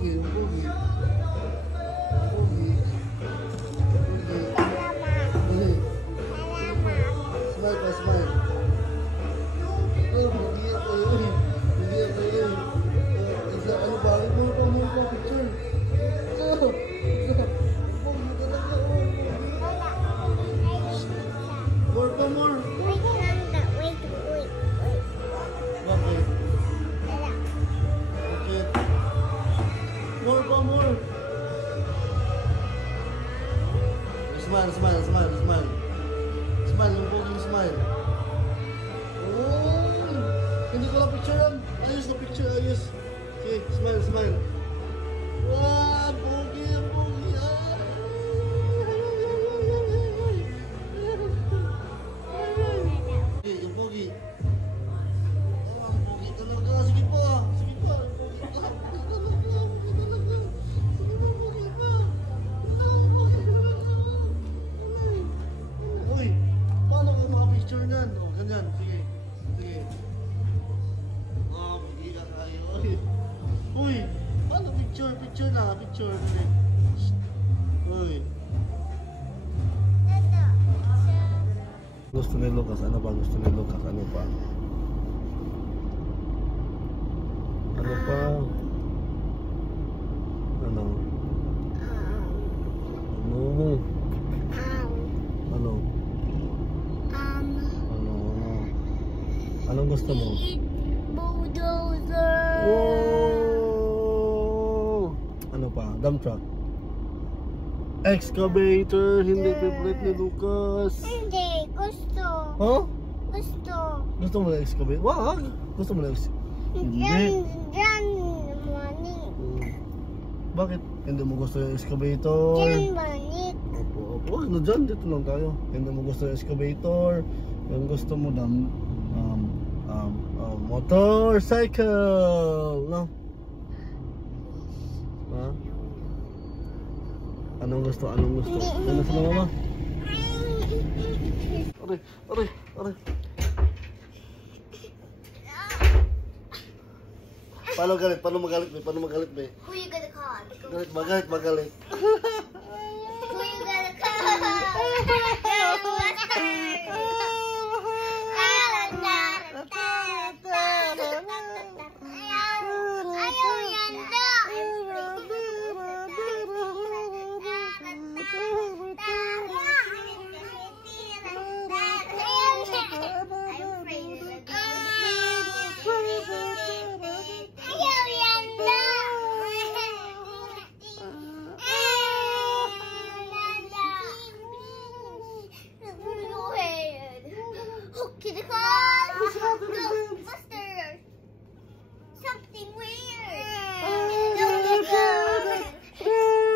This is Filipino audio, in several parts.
Pogi, pogi. Smile pa, smile. Oh, pogi ako yun. Pogi ako yun. Ano ba? Mo pa picture. Pogi talaga. More pa, more. Bakit? Bakit? More pa, more. Smile, smile, smile, smile. Smile, yung poging smile. Oh, hindi ko lang picturean. Ayos na picture, ayos. Okay, smile, smile. Wow, pogi, pogi. Okay, yung pogi. Oh, pogi talaga. Sige pa, sige pa. Pogi pa. Uy, paano ka makapicture niyan? O, ganyan. Sige. Sige. Pogi ka kayo. Uy, paano picture? Picture na. Picture. Uy. Gusto ni Lucas. Ano ba gusto ni Lucas? Ano pa? Ano pa? Ano? Ano? Ano? Ano? Anong gusto mo? Bulldozer. Wow! Ano pa? Dump truck. Excavator. Hindi favorite ni Lucas. Hindi, gusto. Huh? Gusto. Gusto mo na excavator? Wag! Gusto mo na excavator? Diyan, money. Bakit? Hindi mo gusto yung excavator? Diyan, money. Opo, opo. Ano dyan? Dito lang tayo. Hindi mo gusto yung excavator. Yung gusto mo na motorcycle. No? Ha? Anong gusto? Anong gusto? Ano sa mama? Aray, aray, aray. Paano galit? Paano magalit, be? Paano magalit, be? Who you gonna call? Galit, magalit, magalit. Who you gonna Ayaw yan Ghostbusters! Something weird!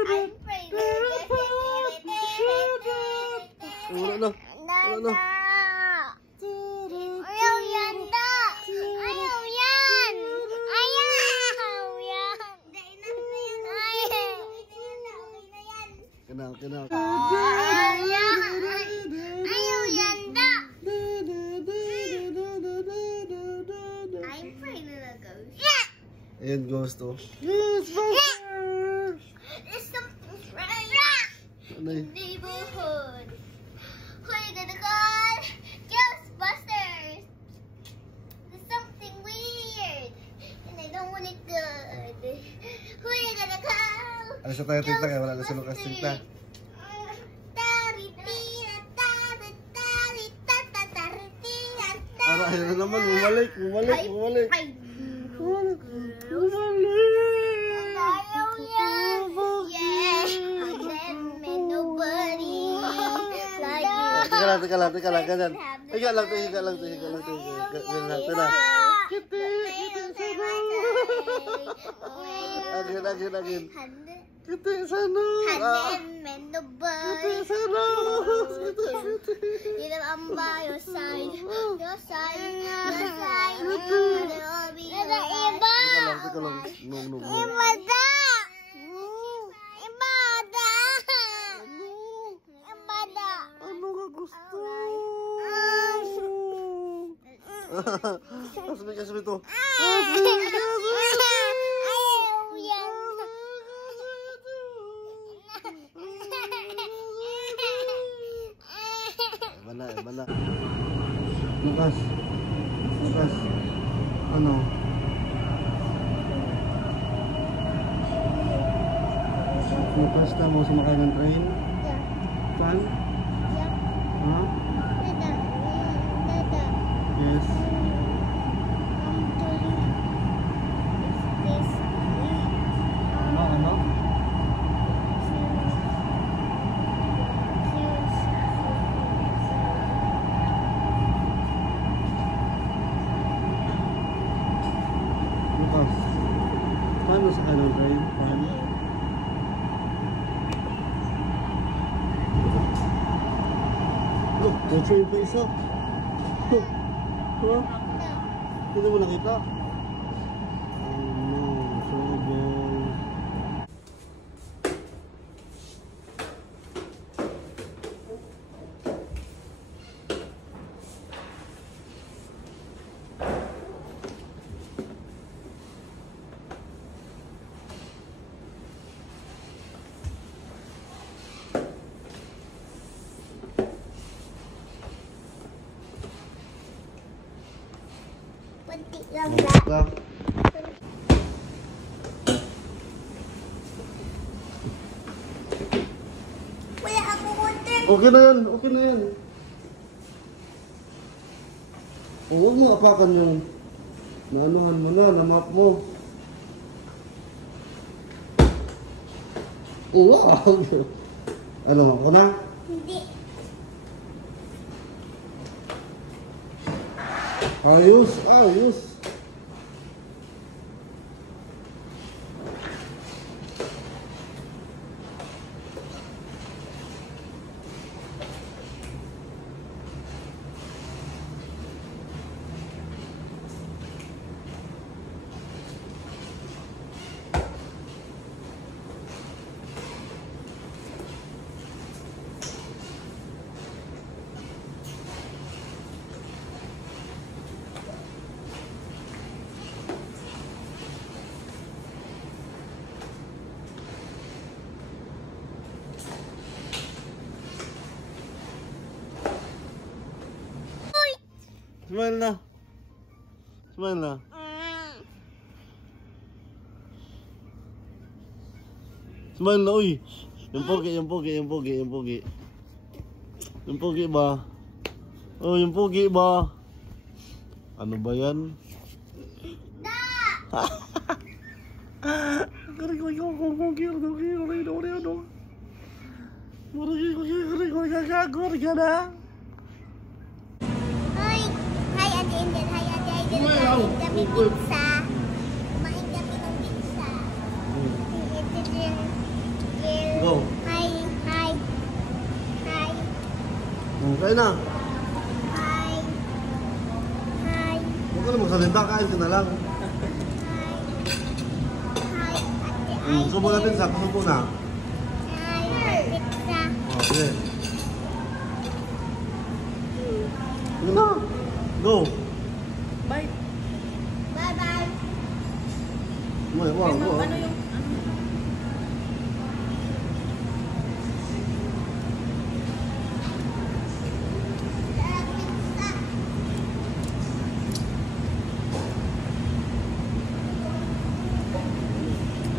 I'm afraid Wala na. Wala na. Ayaw yan da! Ayaw yan! Ayaw yan! Kenal, kenal. Ayaw yan da! I'm afraid of the ghost. Yeah! Ayan, ghost to. There's something strange Ano in yun? the neighborhood. Who are you gonna call? Ghostbusters! There's something weird and I don't want it good. Who are you gonna call? Alas na tayo tinta kaya wala na sa Lucas tinta. Ara, ayun na naman. Bumalik, bumalik, bumalik. Bumalik. Ayaw yan! Yeah! And then may nobody like you. Teka lang, teka lang, teka lang. Ganyan. Higa lang to, higa lang to, higa lang to. Ganyan lang, tira. Kitty, kitty, sana. Agin, agin, agin. Kitty, sana. And then may nobody. Kitty, sana. Kitty, kitty. You know I'm by your side. Your side. Your side. They'll all be alright. Teka lang, teka lang. No, no, no. Ibada! Ibada! Ibada! Ano ka gusto? Asmi, asmi to. Ayaw yan! Bala eh, bala. Lukas. Lukas. Ano? Lukas ka mo sumakay ng train? Yeah. Saan? Yeah. Ha? Dada. Dada. Yes. This. Ano? Ano? Lukas. Paano sakay ng train? Paano? Look, may train pa isa. Look. Ha? Hindi mo nakita? Oh no, sorry boy. Kunti lang Bumalik ba? ka. Wala ako kunti. Okay na yan, okay na yan. O, huwag mo apakan yung naanuhan mo na, na-map mo. Wow! Ano, ako na? Hindi. Ayos, ayos. Smile na. Smile na. Smile na, uy. Yung pogi, yung pogi, yung pogi, yung pogi. Yung pogi ba? Oh, yung pogi ba? Ano ba yan? Hoy! Hi, Ate Indel. Hi, Ate Indel. Kumain kami pizza. Kumain kami ng pizza. Ito din. Go. Hi, hi. Hi, Kain na. hi. Hi, Huwag ka na magsalita, kain ka na lang. hi. Ate Subo natin sa subo na. Hi, pizza. Oh, sige. Sige na. Go. Bye. Bye-bye. Wow, go. Ano yung Sarap pizza.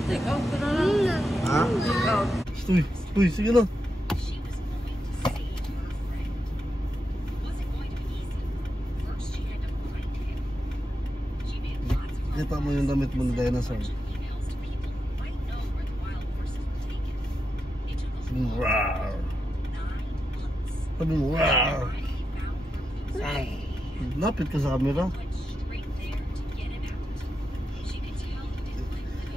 take out ko na lang? Ha? Take out. Uy, uy, sige na. Kita mo yung damit mo na dinosaur. Wow. Sabi mo, wow. Lapit ka sa camera.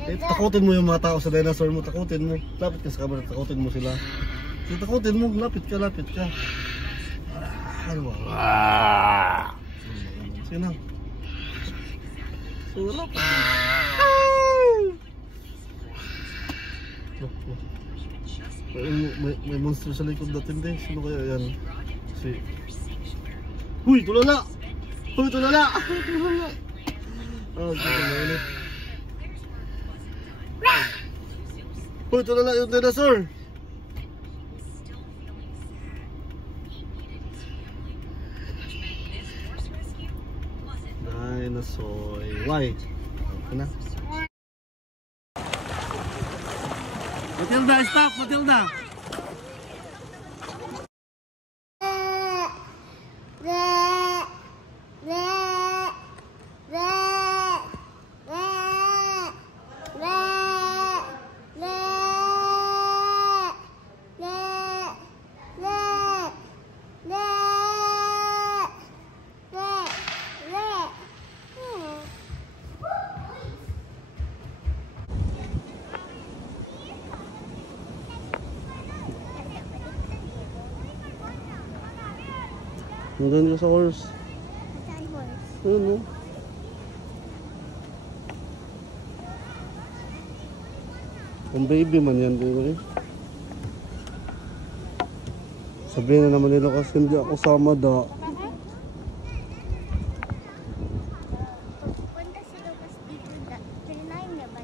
Takutin mo yung mga tao sa dinosaur mo, takutin mo. Lapit ka sa camera, takutin mo sila. Takutin mo, lapit ka, lapit ka. Ano ba? Sige na. Sulap. May monster sa likod natin din. Sino kaya yan? Si... Huy! Tulala! Huy! Tulala! Tulala! Ah, dito na ulit. Huy! Tulala yung dinosaur! dinosaur. Why? Okay na. Matilda, stop! Matilda! Nandun ka sa horse. Ano? Ang baby man yan, diba? Sabihin na naman nila kasi hindi ako sama da. Punta si Lucas dito. Trinayin niya ba?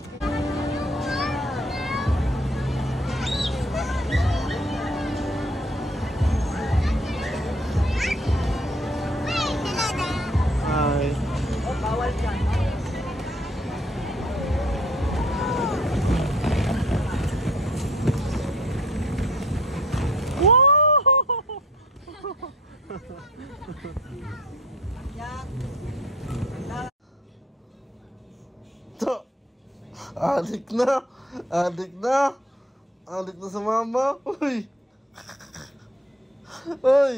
Hi. Oh, bawal dyan. To. Adik na. Adik na. Adik na sa mama. Uy. Uy.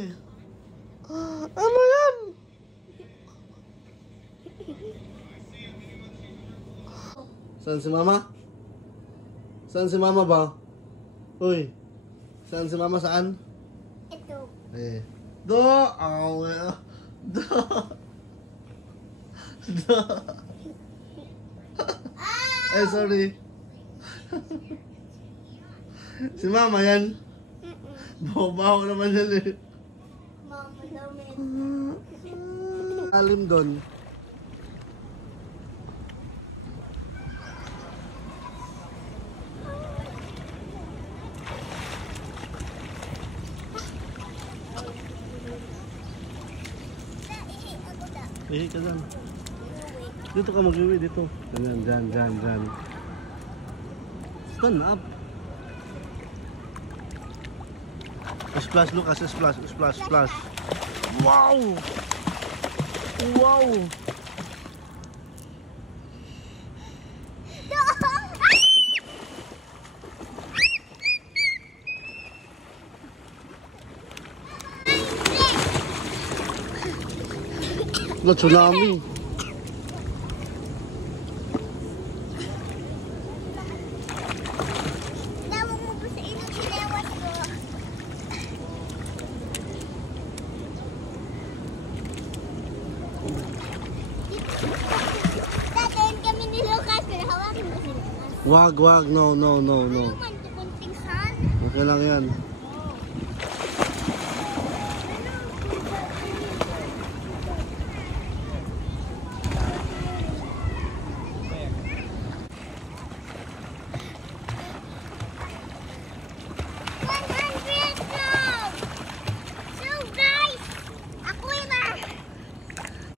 Ano yan? Saan si mama? Saan si mama ba? Uy. Saan si mama? Saan? Ito. Eh. Do. Aw. Do. Do. Eh, sorry. Si mama yan. Baho-baho naman yan eh. Mama damit. Alim doon. Ihi ka dyan. Dito ka mag-iwi, dito. Dyan, dyan, dyan, dyan. Stand up. Splash, Lucas, splash, splash, splash. Wow! Wow! Na tsunami. Tawag mo po sa inong sinewas ko. Tatayin kami ni Lucas, pero hawakin mo si Lucas. Wag, wag, no, no, no, no. Ano man, kukunting san? Okay lang yan.